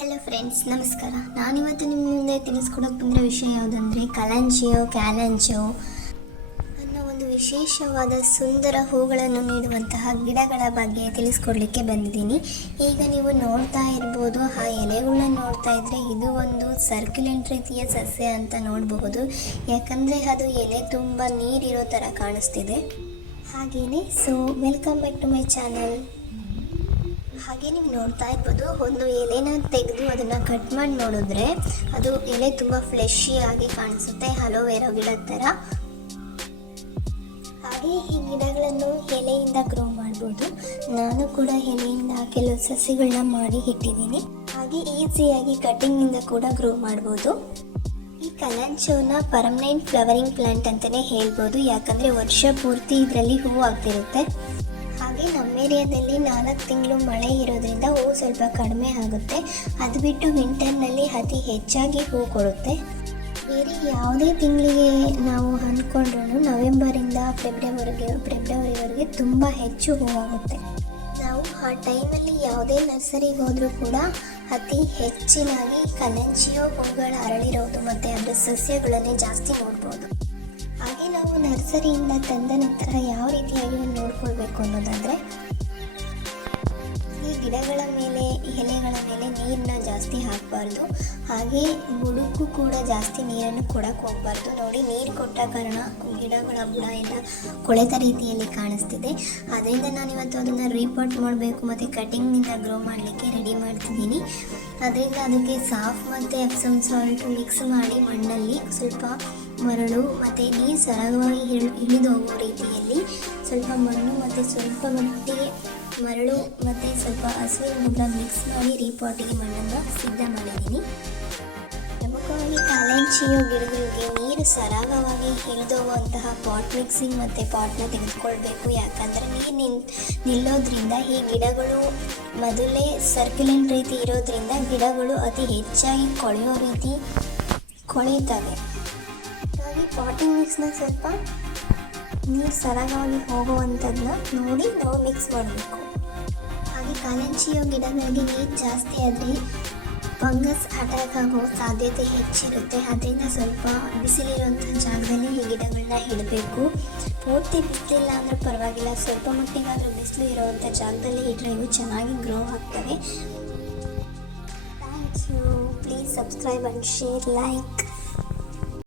Hello friends ನಮಸ್ಕಾರ. ನಾನಿವತ್ತು ನಿಮ್ಮ ಮುಂದೆ ತಿಳಿಸ್ಕೊಡೋಕೆ ಬಂದಿರೋ ವಿಷಯ ಯಾವುದಂದರೆ ಕಲಂಜಿಯೋ, ಕ್ಯಾಲಂಜಿಯೋ ಅನ್ನೋ ಒಂದು ವಿಶೇಷವಾದ ಸುಂದರ ಹೂಗಳನ್ನು ನೀಡುವಂತಹ ಗಿಡಗಳ ಬಗ್ಗೆ ತಿಳಿಸ್ಕೊಡ್ಲಿಕ್ಕೆ ಬಂದಿದ್ದೀನಿ. ಈಗ ನೀವು ನೋಡ್ತಾ ಇರ್ಬೋದು, ಆ ಎಲೆಗಳನ್ನ ನೋಡ್ತಾ ಇದ್ರೆ ಇದು ಒಂದು ಸರ್ಕ್ಯುಲೆಂಟ್ ರೀತಿಯ ಸಸ್ಯ ಅಂತ ನೋಡಬಹುದು. ಯಾಕಂದರೆ ಅದು ಎಲೆ ತುಂಬ ನೀರಿರೋ ಥರ ಕಾಣಿಸ್ತಿದೆ. ಹಾಗೆಯೇ so welcome back to my channel ಹಾಗೆ ನೀವು ನೋಡ್ತಾ ಇರ್ಬೋದು, ಒಂದು ಎಲೆನ ತೆಗೆದು ಅದನ್ನು ಕಟ್ ಮಾಡಿ ನೋಡಿದ್ರೆ ಅದು ಎಲೆ ತುಂಬ ಆಗಿ ಕಾಣಿಸುತ್ತೆ ಹಲೋವೆರಾ ಗಿಡ ಥರ ಹಾಗೆ ಈ ಗಿಡಗಳನ್ನು ಎಲೆಯಿಂದ ಗ್ರೋ ಮಾಡ್ಬೋದು. ನಾನು ಕೂಡ ಎಲೆಯಿಂದ ಕೆಲವು ಸಸಿಗಳನ್ನ ಮಾಡಿ ಇಟ್ಟಿದ್ದೀನಿ. ಹಾಗೆ ಈಸಿಯಾಗಿ ಕಟಿಂಗಿಂದ ಕೂಡ ಗ್ರೋ ಮಾಡ್ಬೋದು. ಈ ಕಲಂಚೋನ ಪರ್ಮನೆಂಟ್ ಫ್ಲವರಿಂಗ್ ಪ್ಲಾಂಟ್ ಅಂತಲೇ ಹೇಳ್ಬೋದು, ಯಾಕಂದರೆ ವರ್ಷ ಪೂರ್ತಿ ಇದರಲ್ಲಿ ಹೂವು ಆಗ್ತಿರುತ್ತೆ. ಹಾಗೆ ನಮ್ಮ ಏರಿಯಾದಲ್ಲಿ ನಾಲ್ಕು ತಿಂಗಳು ಮಳೆ ಇರೋದ್ರಿಂದ ಹೂ ಸ್ವಲ್ಪ ಕಡಿಮೆ ಆಗುತ್ತೆ. ಅದು ಬಿಟ್ಟು ವಿಂಟರ್ನಲ್ಲಿ ಅತಿ ಹೆಚ್ಚಾಗಿ ಹೂ ಕೊಡುತ್ತೆ. ಬೇರೆ ಯಾವುದೇ ತಿಂಗಳಿಗೆ ನಾವು ಅಂದ್ಕೊಂಡ್ರು ನವೆಂಬರಿಂದ ಫೆಬ್ರವರಿಗೆ, ಫೆಬ್ರವರಿವರೆಗೆ ತುಂಬ ಹೆಚ್ಚು ಹೂವಾಗುತ್ತೆ ನಾವು ಆ ಟೈಮಲ್ಲಿ ಯಾವುದೇ ನರ್ಸರಿಗೆ ಹೋದರೂ ಕೂಡ ಅತಿ ಹೆಚ್ಚಿನಾಗಿ ಕಲಂಚಿಯೋ ಹೂಗಳು ಅರಳಿರೋದು ಮತ್ತು ಅದರ ಸಸ್ಯಗಳನ್ನೇ ಜಾಸ್ತಿ ನೋಡ್ಬೋದು. ನಾವು ನರ್ಸರಿಯಿಂದ ತಂದ ನಂತರ ಯಾವ ರೀತಿಯಾಗಿ ನೋಡ್ಕೊಳ್ಬೇಕು ಅನ್ನೋದಾದರೆ, ಈ ಗಿಡಗಳ ಮೇಲೆ ಎಲೆಗಳ ಮೇಲೆ ನೀರನ್ನ ಜಾಸ್ತಿ ಹಾಕಬಾರ್ದು. ಹಾಗೆ ಬುಡಕ್ಕೂ ಕೂಡ ಜಾಸ್ತಿ ನೀರನ್ನು ಕೊಡಕ್ಕೆ ಹೋಗಬಾರ್ದು. ನೋಡಿ, ನೀರು ಕೊಟ್ಟ ಕಾರಣ ಗಿಡಗಳ ಬುಡ ಎಲ್ಲ ಕೊಳೆತ ರೀತಿಯಲ್ಲಿ ಕಾಣಿಸ್ತಿದೆ. ಅದರಿಂದ ನಾನು ಇವತ್ತು ಅದನ್ನು ರೀಪಾಟ್ ಮಾಡಬೇಕು ಮತ್ತು ಕಟಿಂಗ್ನಿಂದ ಗ್ರೋ ಮಾಡಲಿಕ್ಕೆ ರೆಡಿ ಮಾಡ್ತಿದ್ದೀನಿ. ಅದರಿಂದ ಅದಕ್ಕೆ ಸಾಫ್ ಮತ್ತು ಎಪ್ಸಮ್ ಸಾಲ್ಟ್ ಮಿಕ್ಸ್ ಮಾಡಿ ಮಣ್ಣಲ್ಲಿ ಸ್ವಲ್ಪ ಮರಳು ಮತ್ತು ನೀರು ಸರಾಗವಾಗಿ ಇಳ್ ಇಳಿದು ಹೋಗೋ ರೀತಿಯಲ್ಲಿ ಸ್ವಲ್ಪ ಮಣ್ಣು ಮತ್ತು ಸ್ವಲ್ಪ ಮಟ್ಟಿಗೆ ಮರಳು ಮತ್ತು ಸ್ವಲ್ಪ ಹಸಿರು ಗೊಬ್ಬರ ಮಿಕ್ಸ್ ಮಾಡಿ ರೀಪಾಟಿಗೆ ಮಣ್ಣನ್ನು ಸಿದ್ಧ ಮಾಡಿದ್ದೀನಿ. ಪ್ರಮುಖವಾಗಿ ಕಾಲಂಚಿಯೋ ಗಿಡಗಳಿಗೆ ನೀರು ಸರಾಗವಾಗಿ ಹಿಡಿದೋಗುವಂತಹ ಪಾಟ್ ಮಿಕ್ಸಿಂಗ್ ಮತ್ತು ಪಾಟ್ನ ತೆಗೆದುಕೊಳ್ಬೇಕು. ಯಾಕಂದರೆ ನೀರು ನಿಲ್ಲೋದ್ರಿಂದ ಈ ಗಿಡಗಳು ಮೊದಲೇ ಸರ್ಕ್ಯುಲೆಂಟ್ ರೀತಿ ಇರೋದ್ರಿಂದ ಗಿಡಗಳು ಅತಿ ಹೆಚ್ಚಾಗಿ ಕೊಳೆಯೋ ರೀತಿ ಕೊಳೆಯುತ್ತವೆ. ಹಾಗಾಗಿ ಪಾಟಿಂಗ್ ಮಿಕ್ಸ್ನ ಸ್ವಲ್ಪ ನೀರು ಸರಾಗವಾಗಿ ಹೋಗುವಂಥದ್ದನ್ನ ನೋಡಿ ನಾವು ಮಿಕ್ಸ್ ಮಾಡಬೇಕು. ಹಾಗೆ ಕಾಲಂಚಿಯೋ ಗಿಡಗಳಿಗೆ ನೀರು ಜಾಸ್ತಿ ಆದರೆ ಫಂಗಸ್ ಅಟ್ಯಾಕ್ ಆಗೋ ಸಾಧ್ಯತೆ ಹೆಚ್ಚಿರುತ್ತೆ. ಅದರಿಂದ ಸ್ವಲ್ಪ ಬಿಸಿಲಿರುವಂಥ ಜಾಗದಲ್ಲಿ ಈ ಗಿಡಗಳನ್ನ ಇಡಬೇಕು. ಪೂರ್ತಿ ಬಿಸಿಲಿಲ್ಲ ಅಂದರೆ ಪರವಾಗಿಲ್ಲ. ಸ್ವಲ್ಪ ಮಟ್ಟಿಗಾದರೂ ಬಿಸಿಲು ಇರುವಂಥ ಜಾಗದಲ್ಲಿ ಇಟ್ಟರೆ ಇವು ಚೆನ್ನಾಗಿ ಗ್ರೋ ಆಗ್ತವೆ. Thank you please subscribe and share like